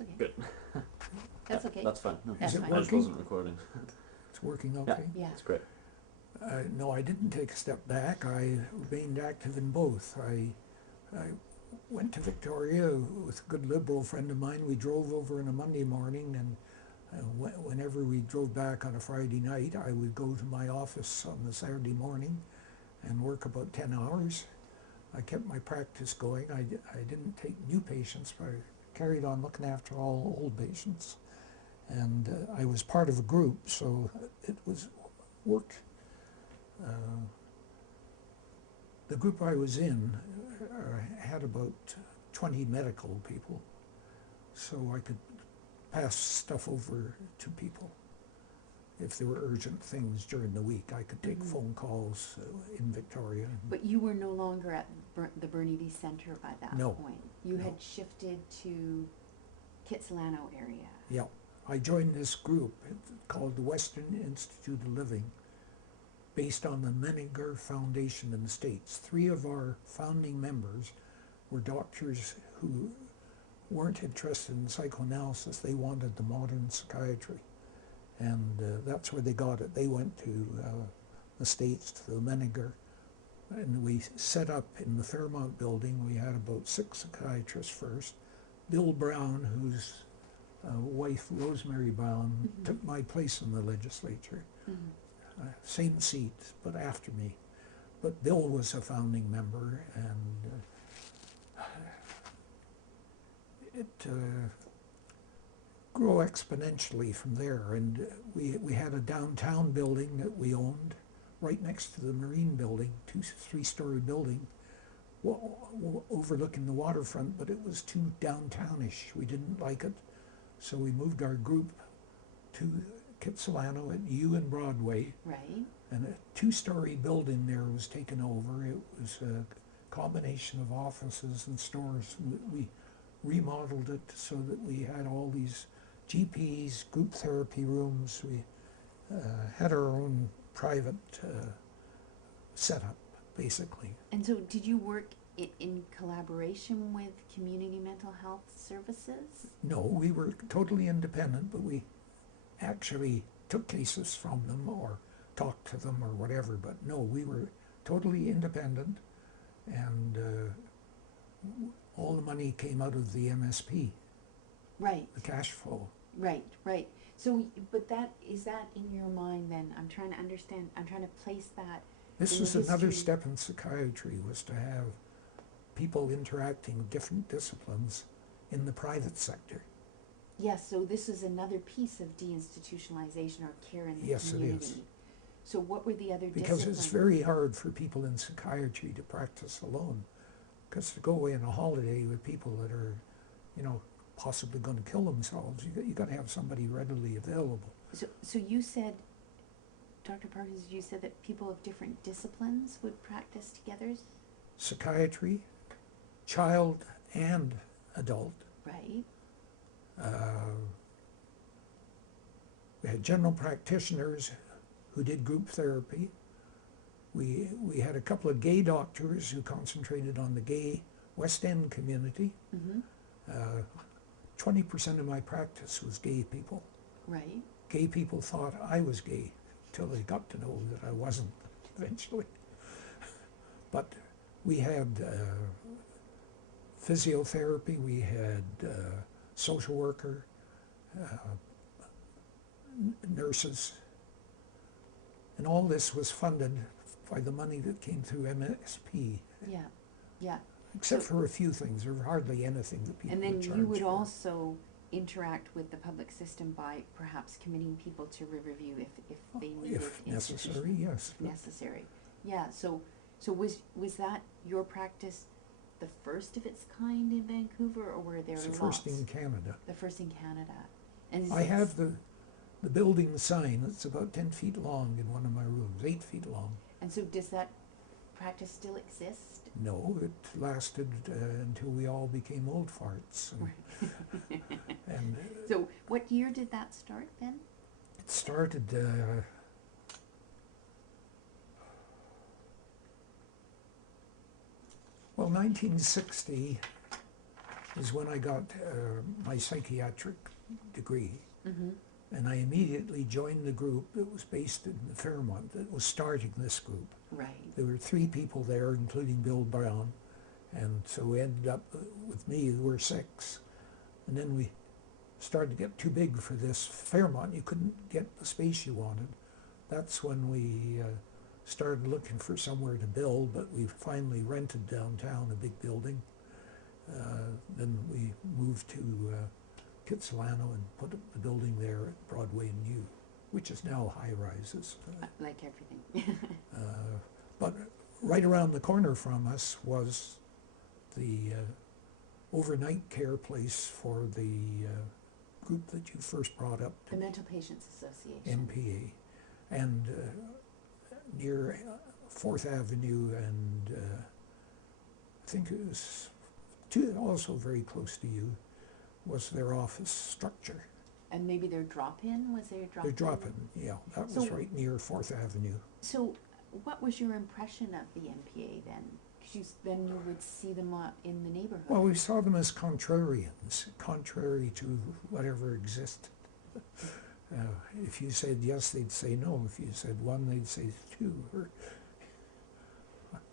That's okay. Good. That's Yeah, okay. That's fine. No, That's Is it fine. I just working? wasn't recording. It's working okay? Yeah. That's great. No, I didn't take a step back. I remained active in both. I went to Victoria with a good Liberal friend of mine. We drove over on a Monday morning, and whenever we drove back on a Friday night, I would go to my office on the Saturday morning and work about 10 hours. I kept my practice going. I didn't take new patients, but I carried on looking after all old patients. And I was part of a group, so it was work. The group I was in had about 20 medical people, so I could pass stuff over to people. If there were urgent things during the week, I could take phone calls in Victoria. But you were no longer at the Burnaby Centre by that No. point. You No. had shifted to Kitsilano area. Yeah, I joined this group called the Western Institute of Living, based on the Menninger Foundation in the States. 3 of our founding members were doctors who weren't interested in psychoanalysis. They wanted the modern psychiatry. And that's where they got it. They went to the States, to the Menninger, and we set up in the Fairmont building. We had about 6 psychiatrists first. Bill Brown, whose wife, Rosemary Brown, took my place in the legislature. Same seat, but after me. But Bill was a founding member, and it grew exponentially from there. And we had a downtown building that we owned right next to the Marine building, 3-story building, overlooking the waterfront, but it was too downtownish. We didn't like it, so we moved our group to Kitsilano at U and Broadway. Right. And a 2-story building there was taken over. It was a combination of offices and stores. We remodeled it so that we had all these GPs, group therapy rooms. We had our own private setup, basically. And so did you work in collaboration with community mental health services? No, we were totally independent, but we actually took cases from them or talked to them or whatever. But no, we were totally independent, and all the money came out of the MSP, Right. the cash flow. Right, right. So, but is that in your mind then? I'm trying to understand, I'm trying to place that. This in was the another history. step in psychiatry, was to have people interacting with different disciplines in the private sector. Yes, so this is another piece of deinstitutionalization or care in the Yes, it community. is. So what were the other Because disciplines? it's very hard for people in psychiatry to practice alone. Because to go away on a holiday with people that are, possibly going to kill themselves, you got to have somebody readily available. So you said, Dr. Parkinson, you said that people of different disciplines would practice together? Psychiatry, child and adult. Right. We had general practitioners who did group therapy. We had a couple of gay doctors who concentrated on the gay West End community. 20% of my practice was gay people. Right. Gay people thought I was gay till they got to know that I wasn't eventually. But we had physiotherapy, we had social worker, nurses, and all this was funded by the money that came through MSP. Yeah. Yeah. Except for a few things, there was hardly anything that people And then would charge you would for. also interact with the public system by perhaps committing people to Riverview if they needed If necessary, yes. If necessary. Yeah, so was that your practice the first of its kind in Vancouver, or were there It's the lots? first in Canada. The first in Canada. And is I it have the building sign. It's about 10 feet long in one of my rooms, 8 feet long. And so does that practice still exist? No, it lasted until we all became old farts. And, and So what year did that start then? it started, well, 1960, is when I got my psychiatric degree. Mm-hmm. And I immediately joined the group that was based in Fairmont that was starting this group. Right. There were 3 people there, including Bill Brown. And so we ended up, with me, there were 6. And then we started to get too big for this Fairmont. You couldn't get the space you wanted. That's when we started looking for somewhere to build, but we finally rented downtown a big building. Then we moved to Kitsilano and put the building there at Broadway and U, which is now high-rises. Like everything. But right around the corner from us was the overnight care place for the group that you first brought up, The Mental Patients Association. MPA, and near 4th Avenue and I think it was also very close to you, was their office structure. And maybe their drop-in, was there a drop-in? Their drop-in, yeah, that was So- right near 4th Avenue. So what was your impression of the MPA then? Because then you would see them in the neighborhood. Well, we saw them as contrarians, contrary to whatever existed. If you said yes, they'd say no. If you said 1, they'd say 2. Or,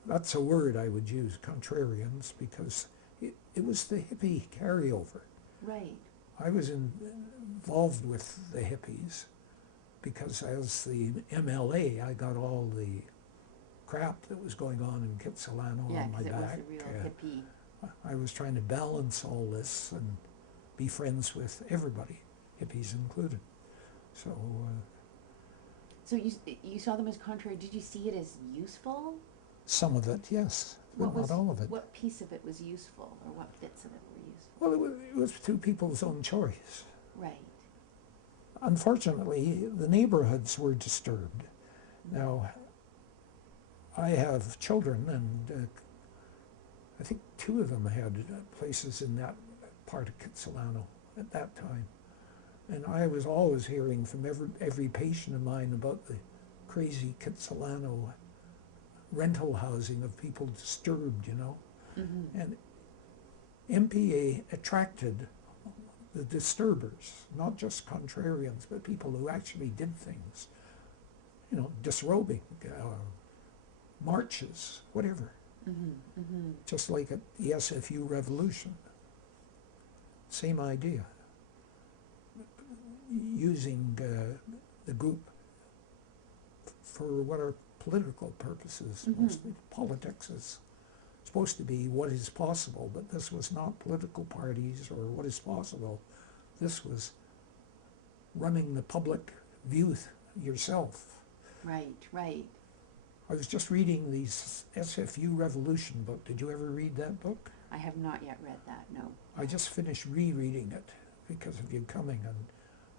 that's a word I would use, contrarians, because it was the hippie carryover. Right. I was involved with the hippies because as the MLA, I got all the crap that was going on in Kitsilano Yeah, on my because it was back. a real hippie. I was trying to balance all this and be friends with everybody, hippies included. So So you saw them as contrary. Did you see it as useful? some of it, yes, but not all of it. What piece of it was useful, or what bits of it were useful? Well, it was to people's own choice. Right. Unfortunately, the neighborhoods were disturbed. Now, I have children, and I think 2 of them had places in that part of Kitsilano at that time. And I was always hearing from every patient of mine about the crazy Kitsilano rental housing of people disturbed, you know. Mm-hmm. And MPA attracted the disturbers, not just contrarians, but people who actually did things, you know, disrobing, marches, whatever. Mm-hmm. Mm-hmm. Just like at the SFU revolution. Same idea. Using the group for what are political purposes. Mm-hmm. Mostly politics is supposed to be what is possible, but this was not political parties or what is possible. This was running the public view yourself. Right, right. I was just reading the SFU Revolution book. Did you ever read that book? I have not yet read that, no. I just finished rereading it because of you coming, and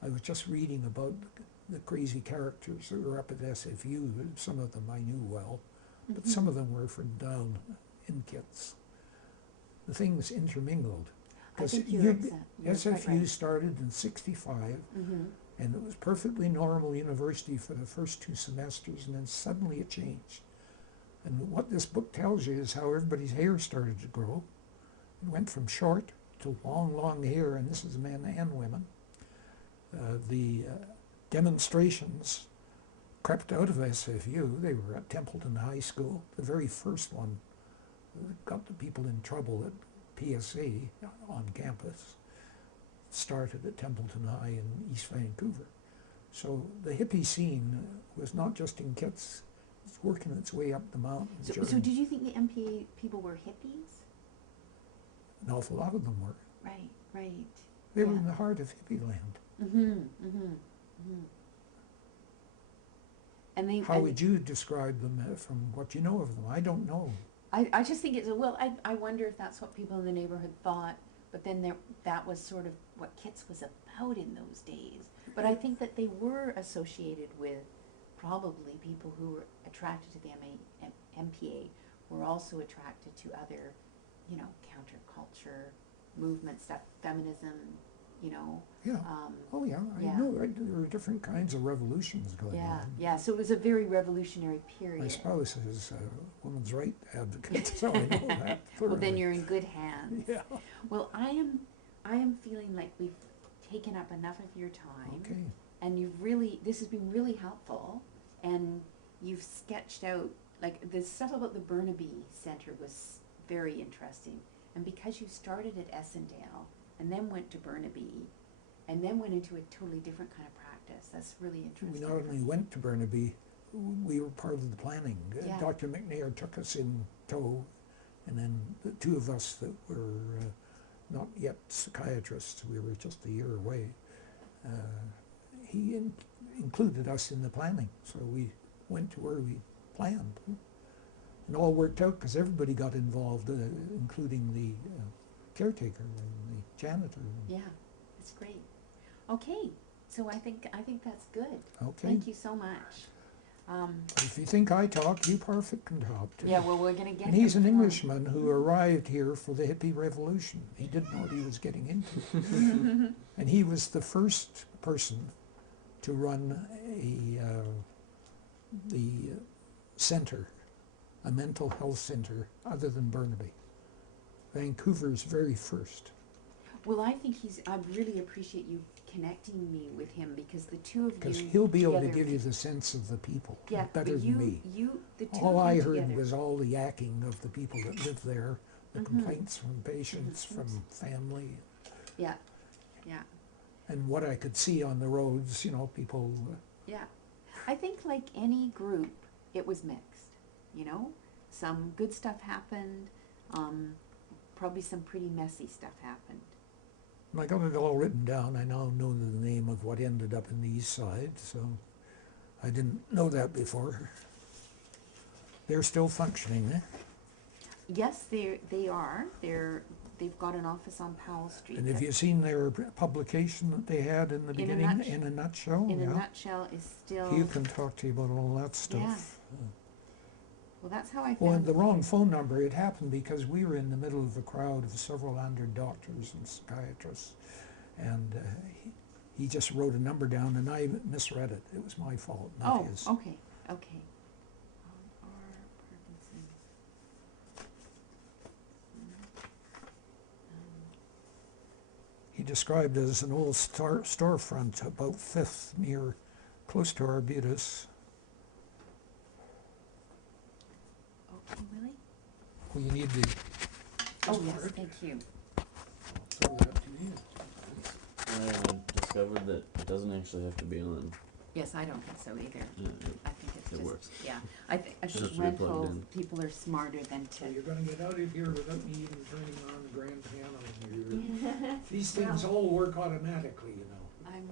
I was just reading about the crazy characters that were up at SFU. Some of them I knew well, but Mm-hmm. some of them were from down in Kits. The things intermingled. I think you're quite SFU right. started in '65, Mm-hmm. and it was perfectly normal university for the first 2 semesters, and then suddenly it changed. And what this book tells you is how everybody's hair started to grow. It went from short to long, long hair, and this is men and women. The demonstrations crept out of SFU. They were at Templeton High School, the very first one that got the people in trouble at PSA on campus. Started at Templeton High in East Vancouver. So the hippie scene was not just in Kits, it's working its way up the mountain. So did you think the MPA people were hippies? An awful lot of them were. Right, right. They were Yeah. in the heart of hippie land. Mm-hmm, mm-hmm, mm-hmm. And they, How and would you describe them from what you know of them? I don't know. I just think it's, well, I wonder if that's what people in the neighborhood thought, but then that was sort of what Kits was about in those days. But I think that they were associated with probably people who were attracted to the MPA were also attracted to other, you know, counterculture movement stuff, feminism, you know. Yeah. Oh, yeah, yeah. I know, there are different kinds of revolutions going Yeah, on. yeah, so it was a very revolutionary period. My spouse is a women's right advocate, so I know that Well, then thoroughly. you're in good hands. Yeah, Well, I am feeling like we've taken up enough of your time. okay. And this has been really helpful, and you've sketched out, like, the stuff about the Burnaby Center was very interesting. And because you started at Essendale, and then went to Burnaby, and then went into a totally different kind of practice, that's really interesting. We not only went to Burnaby, we were part of the planning. Yeah. Dr. McNair took us in tow, and then the two of us that were not yet psychiatrists, we were just a year away, he included us in the planning, so we went to where we planned. And all worked out because everybody got involved, including the caretaker and the janitor. Yeah, that's great. Okay, so I think that's good. Okay. Thank you so much. If you think I talk, you perfect can talk too. Yeah, well, we're gonna get And he's him an formed. Englishman who arrived here for the hippie revolution. He didn't know what he was getting into. And he was the first person to run the center, a mental health center, other than Burnaby. Vancouver's very first. Well, I think I really appreciate you connecting me with him, because the two of you Because he'll be able to together- give you the sense of the people yeah, better but than me. the two All of I you heard together. was all the yakking of the people that live there, the Mhm. complaints from patients, Mhm. from family, Yeah, yeah, and what I could see on the roads, you know, people, yeah. I think like any group, it was mixed, you know? Some good stuff happened, probably some pretty messy stuff happened. I got it all written down. I now know the name of what ended up in the east side, so I didn't know that before. They're still functioning, eh? Yes, they are. They've got an office on Powell Street. And have that, you seen their publication that they had in the In a beginning, nutsh- in a nutshell? in a Yeah. nutshell, is still. He can talk to you about all that stuff. Well, that's how I found. Well, the wrong phone number, it happened because we were in the middle of a crowd of several hundred doctors and psychiatrists, and he just wrote a number down and I misread it. It was my fault, not his. Oh, okay, okay. R. Parkinson. He described it as an old storefront about 5th, near, close to Arbutus. Okay, Willie? Well, you need the... Oh, yes, thank you. Throw that to you. I discovered that it doesn't actually have to be on. Yes, I don't think so either. I think it's It just, works. yeah. I Just think have to be plugged rental in. people are smarter than So to. you're gonna get out of here without me even turning on the grand piano. These things all work automatically, you know. I'm